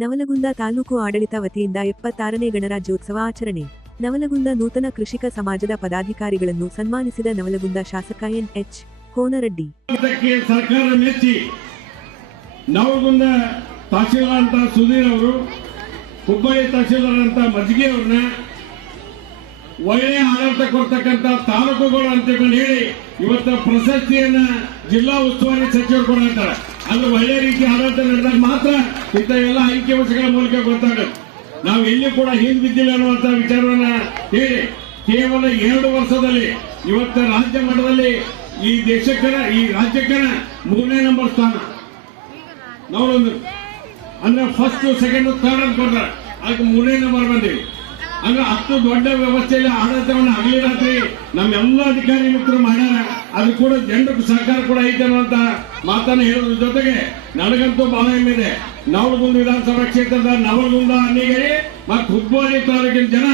ನವಲಗುಂದ ತಾಲೂಕು ಆಡಳಿತ ವತಿಯಿಂದ ಎಪ್ಪತ್ತಾರನೇ ಗಣರಾಜ್ಯೋತ್ಸವ ಆಚರಣೆ. ನವಲಗುಂದ ನೂತನ ಕೃಷಿಕ ಸಮಾಜದ ಪದಾಧಿಕಾರಿಗಳನ್ನು ಸನ್ಮಾನಿಸಿದ ನವಲಗುಂದ ಶಾಸಕ ಎನ್ ಎಚ್ ಕೋನರೆಡ್ಡಿ. ಸರ್ಕಾರ ಮೆಚ್ಚಿ ನವಲಗುಂದ ತಹಶೀಲ್ದಾರ್ ಸುಧೀರ್ ಅವರು, ಹುಬ್ಬಳ್ಳಿ ತಹಶೀಲ್ದಾರ್ ಅಂತ ಮಜ್ಜಿಗೆ ಅವ್ರನ್ನ ಒಳ್ಳೆಯ ಆಡಳಿತ ಕೊಡ್ತಕ್ಕಂಥ ತಾಲೂಕುಗಳು ಅಂತ ಹೇಳಿ, ಇವತ್ತು ಪ್ರಶಸ್ತಿಯನ್ನ ಜಿಲ್ಲಾ ಉಸ್ತುವಾರಿ ಸಚಿವರು ಕೊಡ್ತಾರೆ. ಅಲ್ಲಿ ಒಳ್ಳೆ ರೀತಿ ಆಡಳಿತ ನಡೆದಾಗ ಮಾತ್ರ ಇಂಥ ಎಲ್ಲ ಅಂಕಿಅಂಶಗಳ ಮೂಲಕ ಗೊತ್ತಾಗುತ್ತೆ. ನಾವು ಎಲ್ಲಿ ಕೂಡ ಹಿಂದ್ ಬಿದ್ದಿಲ್ಲ ಅನ್ನುವಂತ ವಿಚಾರವನ್ನ ಹೇಳಿ, ಕೇವಲ ಎರಡು ವರ್ಷದಲ್ಲಿ ಇವತ್ತು ರಾಜ್ಯ ಮಟ್ಟದಲ್ಲಿ ಈ ದೇಶಕ್ಕನ, ಈ ರಾಜ್ಯಕ್ಕನ ಮೂರನೇ ನಂಬರ್ ಸ್ಥಾನ. ನಾವೊಂದು ಅಂದ್ರೆ ಫಸ್ಟ್ ಸೆಕೆಂಡ್ ಥರ್ಡ್ ಅಂತ ಕೊಡ್ತಾರೆ ಅದಕ್ಕೆ ಮೂರನೇ ನಂಬರ್ ಬಂದಿವಿ ಅಂದ್ರೆ ಅಷ್ಟು ದೊಡ್ಡ ವ್ಯವಸ್ಥೆಯಲ್ಲಿ ಆಡಳಿತವನ್ನು ಹಗಲಿ ರಾತ್ರಿ ನಮ್ಮೆಲ್ಲ ಅಧಿಕಾರಿ ಮಿತ್ರರು ಮಾಡ್ಯಾರ ಅದು ಕೂಡ ಜನರ ಸಹಕಾರ ಕೂಡ ಐತೆ ಅನ್ನುವಂತ ಮಾತನ್ನು ಹೇಳೋದ್ರ ಜೊತೆಗೆ ನನಗಂತೂ ಬಹಳ ಹೆಮ್ಮಿದೆ ನವಲಗುಂದ ವಿಧಾನಸಭಾ ಕ್ಷೇತ್ರದ ನವಲಗುಂದ, ಅನ್ನಿಗೇರಿ ಮತ್ತು ಹುಬ್ಬಳ್ಳಿ ತಾಲೂಕಿನ ಜನ